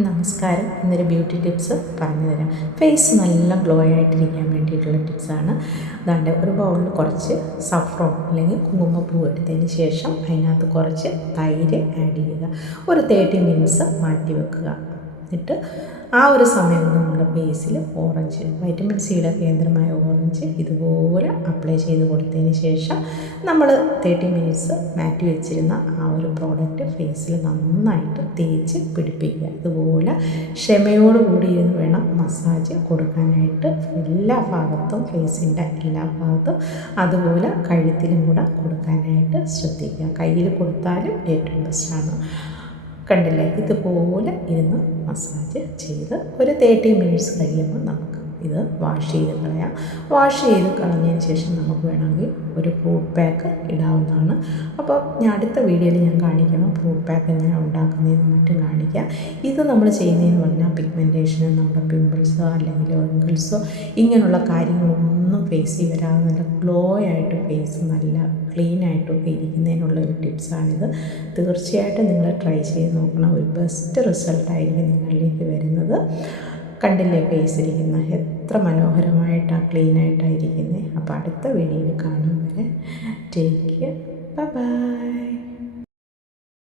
നമസ്കാരം. ഇന്നൊരു beauty tips പറഞ്ഞു തരാം. ഫേസ് നല്ല ഗ്ലോ ആയിട്ടിരിക്കാൻ വേണ്ടിയിട്ടുള്ള ടിപ്സാണ്. അതാണ്ട് ഒരു ബൗളിൽ കുറച്ച് സഫ്രോൺ അല്ലെങ്കിൽ കുങ്കുമപ്പൂ എടുത്തതിന് ശേഷം അതിനകത്ത് കുറച്ച് തൈര് ആഡ് ചെയ്യുക. ഒരു 30 മിനിറ്റ്സ് മാറ്റി വെക്കുക. എന്നിട്ട് ആ ഒരു സമയം കൊണ്ട് നമ്മുടെ ഫേസിൽ വൈറ്റമിൻ സിയുടെ കേന്ദ്രമായ ഓറഞ്ച് ഇതുപോലെ അപ്ലൈ ചെയ്ത് കൊടുത്തതിന് ശേഷം നമ്മൾ 30 മിനിറ്റ്സ് മാറ്റി വെച്ചിരുന്ന ആ ഒരു പ്രോഡക്റ്റ് ഫേസിൽ നന്നായിട്ട് തേച്ച് പിടിപ്പിക്കുക. ഇതുപോലെ ക്ഷമയോടുകൂടി ഇരുന്ന് വേണം മസാജ് കൊടുക്കാനായിട്ട്. എല്ലാ ഭാഗത്തും, ഫേസിൻ്റെ എല്ലാ ഭാഗത്തും, അതുപോലെ കഴുത്തിലും കൂടെ കൊടുക്കാനായിട്ട് ശ്രദ്ധിക്കുക. കയ്യിൽ കൊടുത്താലും ഏറ്റവും ബെസ്റ്റാണ്. കണ്ടില്ലേ, ഇതുപോലെ ഇരുന്ന് മസാജ് ചെയ്ത് ഒരു 30 മിനിറ്റ്സ് കഴിയുമ്പോൾ നമുക്ക് ഇത് വാഷ് ചെയ്ത് കളയാം. വാഷ് ചെയ്ത് കളഞ്ഞതിന് ശേഷം നമുക്ക് വേണമെങ്കിൽ ഒരു ഫ്രൂട്ട് പാക്ക് ഇടാവുന്നതാണ്. അപ്പോൾ ഞാൻ അടുത്ത വീഡിയോയിൽ ഞാൻ കാണിക്കണം ഫ്രൂട്ട് പാക്ക് എങ്ങനെ ഉണ്ടാക്കുന്നതെന്ന് മറ്റും കാണിക്കാം. ഇത് നമ്മൾ ചെയ്യുന്നതെന്ന് പറഞ്ഞാൽ പിഗ്മെൻറ്റേഷന്, നമ്മുടെ പിമ്പിൾസോ അല്ലെങ്കിൽ റിങ്കിൾസോ ഇങ്ങനെയുള്ള കാര്യങ്ങളൊന്നും ഫേസിൽ വരാതെ നല്ല ഗ്ലോ ആയിട്ട് ഫേസ് നല്ല ക്ലീനായിട്ടൊക്കെ ഇരിക്കുന്നതിനുള്ള ഒരു ടിപ്സാണിത്. തീർച്ചയായിട്ടും നിങ്ങൾ ട്രൈ ചെയ്ത് നോക്കണം. ഒരു ബെസ്റ്റ് റിസൾട്ടായിരിക്കും നിങ്ങളിലേക്ക് വരുന്നത്. കണ്ടില്ലേ ഫേസ് ഇരിക്കുന്ന എത്ര മനോഹരമായിട്ടാണ്, ക്ലീനായിട്ടാണ് ഇരിക്കുന്നത്. അപ്പോൾ അടുത്ത വീഡിയോയിൽ കാണും വരെ ടേക്ക് കെയർ. ബൈ.